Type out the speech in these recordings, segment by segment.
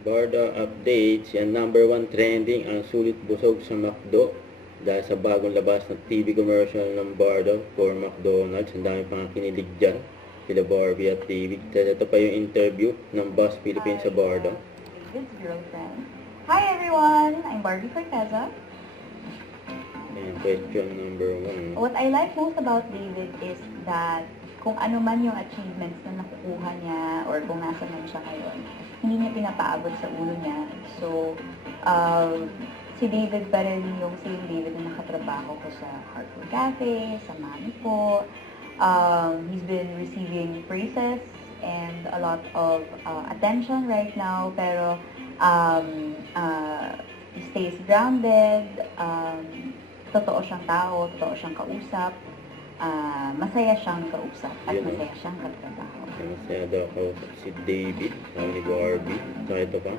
Barda updates, yan number 1 trending ang sulit busog sa McDo dahil sa bagong labas na TV commercial ng Barda for McDonald's. Ang dami pang kinilig dyan, sila Barbie at David. Ito pa yung interview ng Boss Philippines sa Barda. David's girlfriend. Hi everyone! I'm Barbie Corteza. Ayan, question number 1. What I like most about David is that kung ano man yung achievements na nakukuha niya or kung nasa man siya ngayon, hindi niya pinapaabot sa ulo niya. So, si David pa rin yung same David na nakatrabaho ko sa Heartful Cafe, sa Mami ko. He's been receiving praises and a lot of attention right now, pero he stays grounded, totoo siyang tao, totoo siyang kausap, masaya siyang kausap at masaya siyang katrabaho. Masaya daw kausap si David, ni Barbie. Saka ito pa?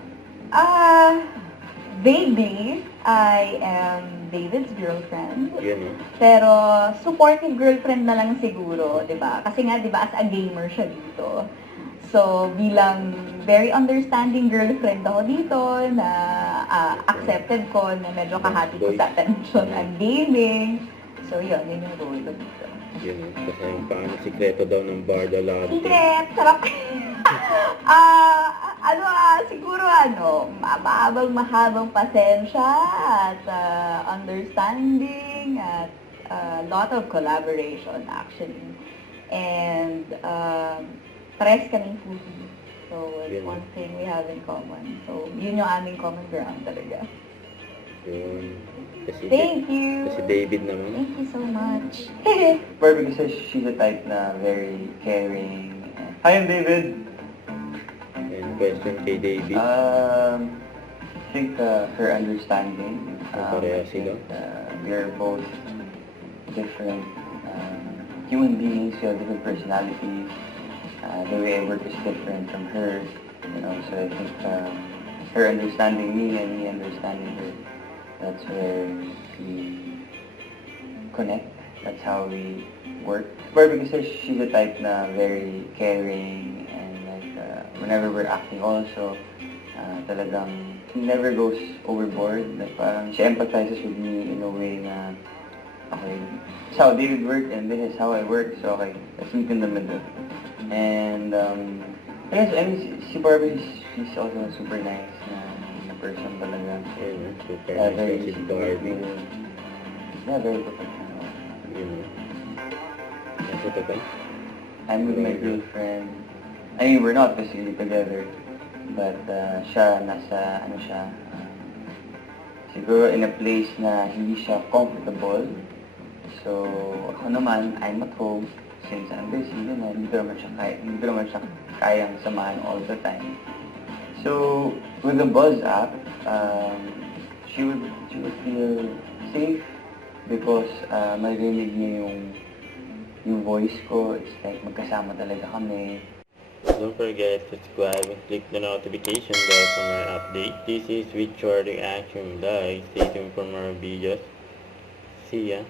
Baby, I am David's girlfriend. Yan Pero supportive girlfriend na lang siguro, 'di ba? Kasi nga 'di ba as a gamer siya dito. So, bilang very understanding girlfriend ako dito na accepted ko na medyo kahati ko sa attention ang gaming. So, yun yung role ko dito. Yun, kasi yung paano sikreto daw ng Barda Latte. Secret! Sarap! Siguro mahabang pasensya at understanding at a lot of collaboration actually. And pares kaming foodie. So, it's one thing we have in common. So, yun yung aming common ground talaga. Yun. Thank you! Kasi David naman. Thank you so much! Barbie kasi she's the type na very caring. Hi, I'm David. And question kay David. I think her understanding. Pareha sila. We're both different human beings. We have different personalities. The way I work is different from her. You know, so I think her understanding me and me understanding her. That's where we connect. That's how we work. Barbie kasi she's the type na very caring and like whenever we're acting also, talagang she never goes overboard. Like, parang she empathizes with me in a way na okay, this is how David work and this is how I work. So okay, let's meet in the middle. And I guess si Barbie, she's also super nice na person talaga. Super Very nice si Barbie. Yeah, very professional. Ito pa? I'm with my girlfriend. I mean, we're not physically together. But siya, nasa, siguro in a place na hindi siya comfortable. So, ako naman, I'm at home. Since I'm busy, hindi ko naman siya kayang samahan all the time. So, with the Buzz app, she would feel safe because marinig niya yung voice ko. It's like magkasama talaga kami. Don't forget to subscribe and click the notification bell for more updates. This is Richard Reaction Live. Stay tuned for more videos. See ya!